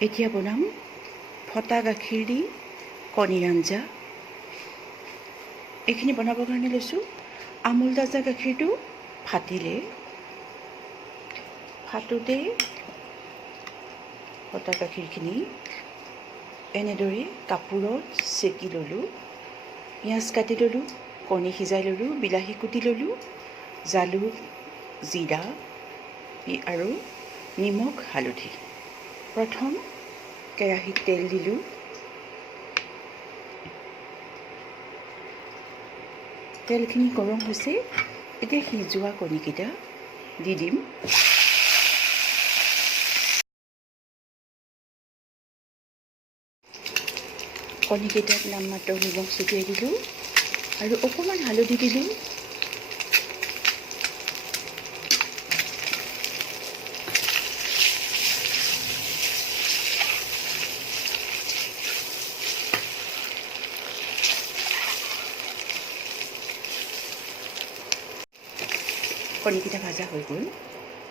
এতিয়া বনাম ফটা গাখীৰ দি কণীৰ আঞ্জা। এইখিনি বনাবৰ কাৰণে লৈছোঁ আমুল তাজা গাখীৰটো ফাটিলে ফাটোতে ফটা গাখীৰখিনি এনেদৰে কাপোৰত চেকি ল'লোঁ। পিঁয়াজ কাটি ল'লোঁ, কণী সিজাই ল'লোঁ, বিলাহী কুটি ল'লোঁ, জালুক জিৰা আৰু নিমখ হালধি। প্ৰথম কেৰাহীত তেল দিলোঁ, তেলখিনি গৰম হৈছে। এতিয়া সিজোৱা কণীকেইটা দি দিম। কণীকেইটাত নামমাত্ৰ নিমখ ছটিয়াই দিলোঁ আৰু অকণমান হালধি দিলোঁ। কণীকেইটা ভাজা হৈ গ'ল।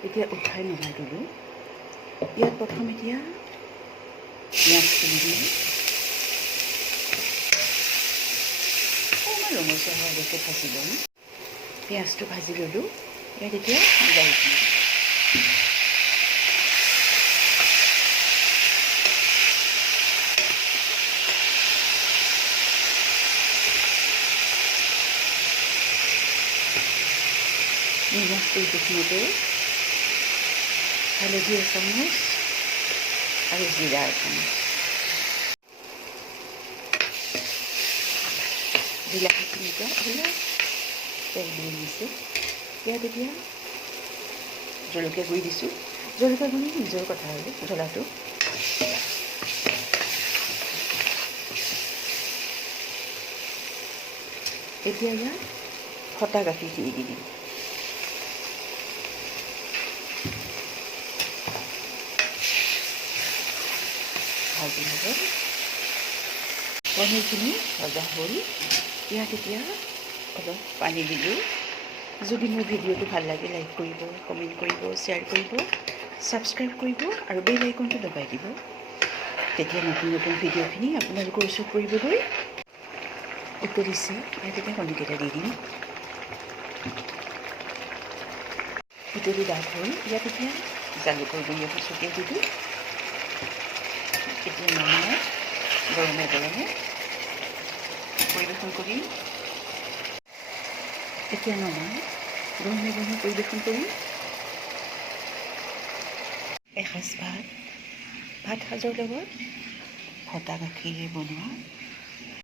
এতিয়া উঠাই নমাই দিলোঁ। ইয়াত প্ৰথম এতিয়া পিঁয়াজখিনি দিলোঁ, অকণমান ৰঙচুৱা হোৱালৈকে ভাজি ল'ম। পিঁয়াজটো ভাজি ল'লোঁ। ইয়াত এতিয়া বিলাহীখিনি নিমখটো জোখমতে, হালধি এচামুচ আৰু জিৰা এচামুচ। বিলাহীখিনি অলপ তেল দি দিছোঁ। ইয়াত এতিয়া জলকীয়া গুড়ি দিছোঁ। জলকীয়া গুড়ি নিজৰ কথা আৰু জ্বলাটো। এতিয়া ইয়াত ফটা গাখীৰখিনি দি দিম। ভাজি ল'ব। কণীখিনি ভজা হ'ল। ইয়াত এতিয়া অলপ পানী দিলোঁ। যদি মোৰ ভিডিঅ'টো ভাল লাগে লাইক কৰিব, কমেণ্ট কৰিব, শ্বেয়াৰ কৰিব, ছাবস্ক্ৰাইব কৰিব আৰু বেল আইকনটো দবাই দিব। তেতিয়া নতুন নতুন ভিডিঅ'খিনি আপোনালোকৰ ওচৰত পৰিবগৈ। উতলিছে। ইয়াত এতিয়া কণীকেইটা দি দিম। উতলি ডাঠ হ'ল। ইয়াত এতিয়া জালুকৰ গুড়ি এখন ছটিয়াই দিলোঁ। এতিয়া নমাই গৰমে গৰমে পৰিৱেশন কৰিম। এতিয়া নমাই গৰমে গৰমে পৰিৱেশন কৰিম। এসাঁজ ভাত সাজৰ লগত ফটা গাখীৰে বনোৱা